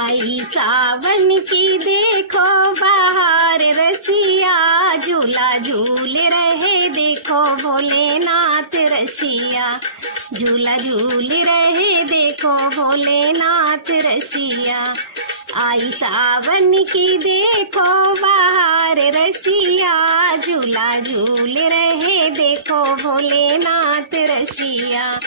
आई सावन की देखो बाहर रसिया, झूला झूल रहे देखो भोलेनाथ रसिया, झूला झूल रहे देखो भोलेनाथ रसिया। आई सावन की देखो बाहर रसिया, झूला झूल रहे देखो भोलेनाथ रसिया,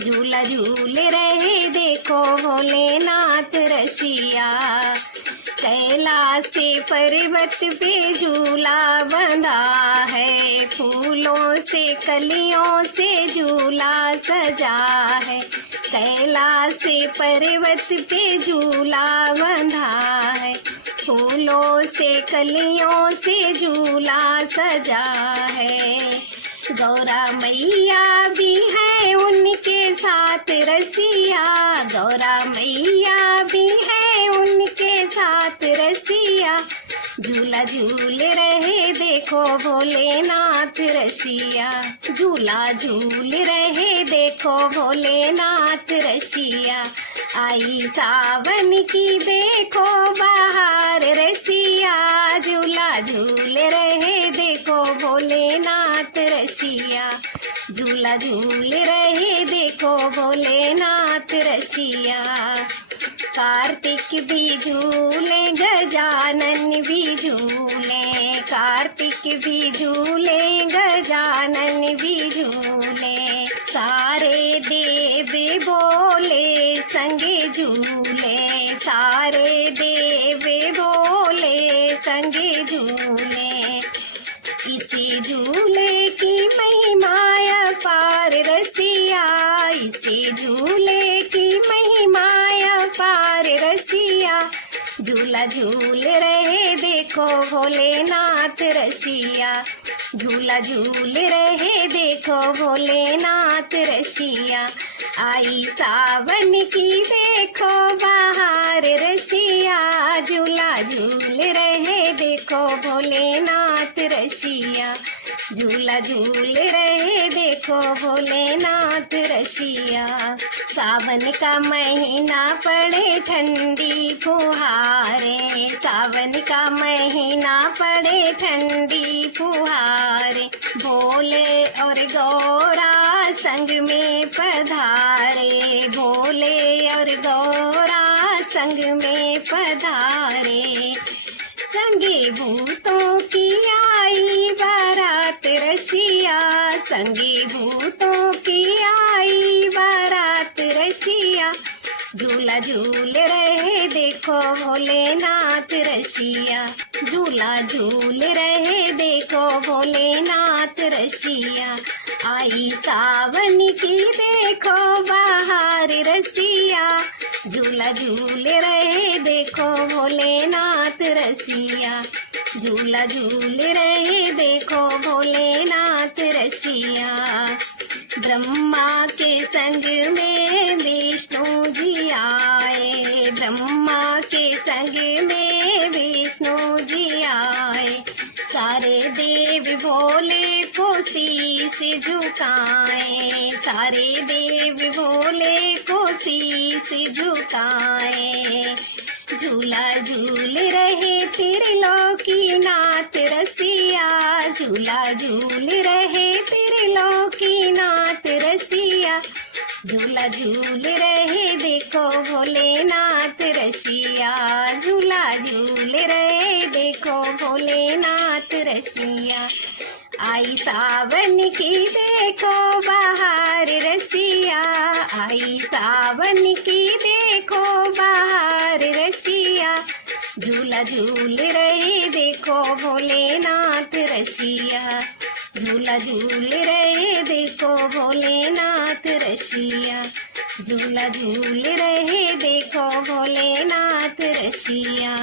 झूला झूल रहे देखो भोलेनाथ रसिया। कैलाश से पर्वत पे झूला बंधा है, फूलों से कलियों से झूला सजा है। कैलाश से पर्वत पे झूला बंधा है, फूलों से कलियों से झूला सजा है। गौरा मैया भी है उनके साथ रसिया, गौरा मैया भी है उनके साथ रसिया, झूला झूल रहे देखो भोलेनाथ रसिया, झूला झूल रहे देखो भोलेनाथ रसिया। आई सावन की देखो बाहर रसिया, झूला झूल रहे देखो भोलेनाथ रसिया, झूला झूल रहे देखो भोलेनाथ रसिया। कार्तिक भी झूले गजानन भी झूले, कार्तिक भी झूले गजानन भी झूले, सारे देव बोले संगे झूले, सारे देव बोले संगे झूले। इसी झूले की महिमा अपार रसिया, इसी झूले की महिमा अपार रसिया, झूला झूल रहे देखो भोलेनाथ रसिया, झूला झूल रहे देखो भोलेनाथ रसिया। आई सावन की देखो बाहर रसिया, झूला झूल रहे देखो भोलेनाथ रसिया, झूला झूल रहे देखो भोलेनाथ रसिया। सावन का महीना पड़े ठंडी फुहारे, सावन का महीना पड़े ठंडी फुहारे, भोले और गौरा संग में पधारे, भोले और गौरा संग में पधारे। संगे भूतों की आई बारात रसिया, संगे भूतों की आई बारात रसिया, झूला झूल रहे देखो भोलेनाथ रसिया, झूला झूल रहे देखो भोलेनाथ रसिया। आई सावन की देखो बाहर रसिया, झूला झूल रहे देखो भोलेनाथ रसिया, झूला झूल रहे देखो भोलेनाथ रसिया। ब्रह्मा के संग में विष्णु जी आए, ब्रह्मा के संग में विष्णु जी आए, सारे देव भोले को शीश झुकाए, सारे देव भोले को शीश झुकाए। झूला झूल रहे त्रिलोकीनाथ रसिया, झूला झूल रहे त्रिलोकीनाथ रसिया, झूला झूल रहे देखो भोलेनाथ रसिया, झूला झूल रहे देखो भोलेनाथ रसिया। आई सावन की देखो बाहर रसिया, आई सावन की देखो बाहर रसिया, झूला झूल रहे देखो भोलेनाथ रसिया, झूला झूल रहे देखो भोलेनाथ रसिया, झूला झूल रहे देखो भोलेनाथ रसिया।